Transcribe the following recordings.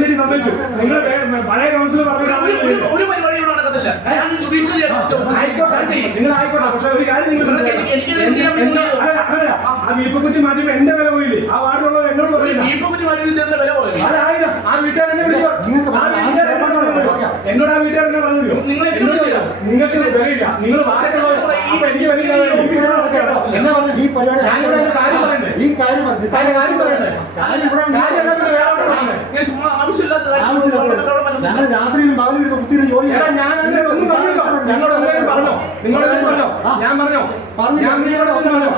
ശരി സംബന്ധിച്ചു. നിങ്ങൾ പഴയ കൗൺസിലർ ഒരു പരിപാടി ഇവിടെ നടക്കത്തില്ല. നിങ്ങൾ ആയിക്കോട്ടെ. പക്ഷെ ഒരു കാര്യം നിങ്ങൾ വീപ്പക്കുറ്റി മാറ്റിയപ്പോ എന്റെ വില പോയില്ലേ? ആ വാർഡിലുള്ളത് എന്നോട് പറയില്ല. അതായിരം ആ വീട്ടുകാരെന്നെ വിളിച്ചോ. എന്നോട് ആ വീട്ടുകാരെന്നെ പറഞ്ഞല്ലോ. നിങ്ങൾക്ക് വിലയില്ല. നിങ്ങൾ അപ്പൊ എനിക്ക് വിലയില്ലാതെ എന്നാ പറഞ്ഞു? ഈ പരിപാടി ഞാനിവിടെ കാര്യം പറയണ്ടേ? ഈ കാര്യം പറയണ്ടേ? ഞങ്ങൾ രാത്രിയിലും പകലും എടുത്ത് കുത്തിയിട്ട് ജോലി ഞാൻ ഒന്നും പറഞ്ഞോ? ഞങ്ങളോട് എന്തെങ്കിലും പറഞ്ഞോ? നിങ്ങളെന്തെങ്കിലും പറഞ്ഞോ? ഞാൻ പറഞ്ഞോ? ഞാൻ നിങ്ങളോട് ഒന്നും പറഞ്ഞോ?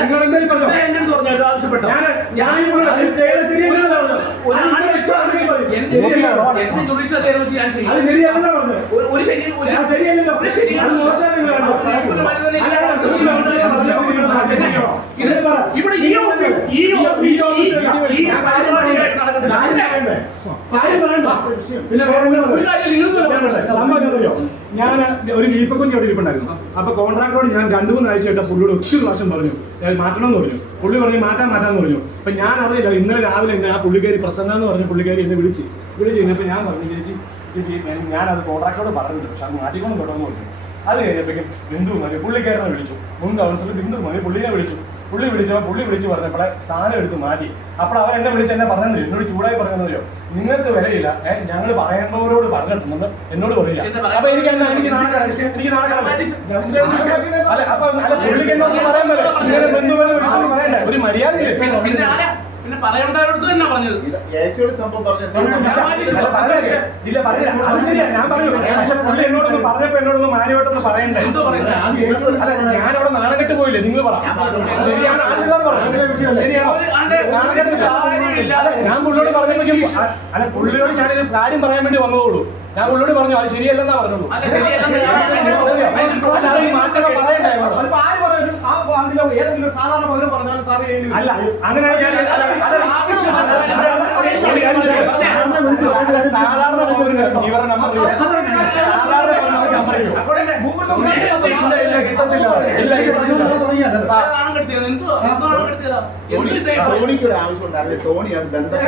നിങ്ങൾ എന്തെങ്കിലും പറഞ്ഞോ? അത് ശരിയല്ല പറഞ്ഞത്. ശരിയല്ലല്ലോ. അത് മോശമാണ്. ഇവിടെ ഞാൻ ഒരു വീപ്പക്കുഞ്ഞ് അവിടെ ഇരിപ്പുണ്ടായിരുന്നു. അപ്പൊ കോൺട്രാക്ടറോട് ഞാൻ 2-3 ആഴ്ചയായിട്ട് പുള്ളിയോട് ഒത്തിരി പ്രാവശ്യം പറഞ്ഞു മാറ്റണമെന്ന് പറഞ്ഞു. പുള്ളി പറഞ്ഞു മാറ്റാന്ന് പറഞ്ഞു. അപ്പൊ ഞാൻ അറിയില്ല. ഇന്നലെ രാവിലെ ആ പുള്ളിക്കാരി പ്രസന്ന എന്ന് പറഞ്ഞ പുള്ളിക്കാരി എന്നെ വിളിച്ച് കഴിഞ്ഞപ്പോൾ ഞാൻ പറഞ്ഞു ചേച്ചി ഞാനത് കോൺട്രാക്ടറോട് പറഞ്ഞിട്ടുണ്ട്. പക്ഷെ അത് മാറ്റിക്കൊണ്ട് തുടങ്ങുന്നു പറഞ്ഞു. അത് കഴിഞ്ഞപ്പോഴേക്കും ബിന്ദു മതി പുള്ളിക്കാരനെ വിളിച്ചു. മുൻ കൗൺസിലർ ബിന്ദു മതി പുള്ളിയെ വിളിച്ചു. പുള്ളി വിളിച്ച് പറഞ്ഞപ്പോഴെ സാധനം എടുത്ത് മാറ്റി. അപ്പോൾ അവൻ എന്നെ വിളിച്ച് എന്നെ പറഞ്ഞില്ല. എന്നോട് ചൂടായി പറഞ്ഞോ നിങ്ങൾക്ക് വിലയില്ല, ഞങ്ങൾ പറയുന്നവരോട് പറഞ്ഞിട്ടുണ്ടെന്ന് എന്നോട് പറയില്ല. അപ്പൊ എനിക്ക് പുള്ളിക്ക് എന്നോട് പറയാൻ പറ്റില്ല. ഇങ്ങനെ ബന്ധുവിനെ വിളിച്ചോണ്ട് പറയണ്ടേ? ഒരു മര്യാദ പിന്നെ പറയേണ്ടവരടുത്ത് തന്നെ പറഞ്ഞത് ഇല്ല പറഞ്ഞില്ല. അത് ശരിയാ ഞാൻ പറഞ്ഞു. പക്ഷെ പുള്ളി എന്നോടൊന്ന് പറഞ്ഞപ്പോ എന്നോടൊന്ന് മാന്യമായിട്ടൊന്ന് പറയണ്ടേ? ഞാനവിടെ നാണം കെട്ട് പോയില്ലേ? നിങ്ങൾ പറ ശരിയാണ്. ആൾക്കാർ പറഞ്ഞു ശരിയാണോ? ഞാൻ പുള്ളിയോട് പറഞ്ഞപ്പോഴേക്കും അല്ല പുള്ളിയോട് ഞാനിത് കാര്യം പറയാൻ വേണ്ടി വന്നതോളൂ. ഞാൻ പുള്ളിയോട് പറഞ്ഞു അത് ശരിയല്ലെന്നാ പറഞ്ഞോളൂ. അല്ല അങ്ങനെ സാധാരണ ഇവരുടെ നമ്പർ കിട്ടത്തില്ല. ടോണിക്ക് ഒരു ആവശ്യം ഉണ്ടായിരുന്നു. ടോണി അത് ബന്ധം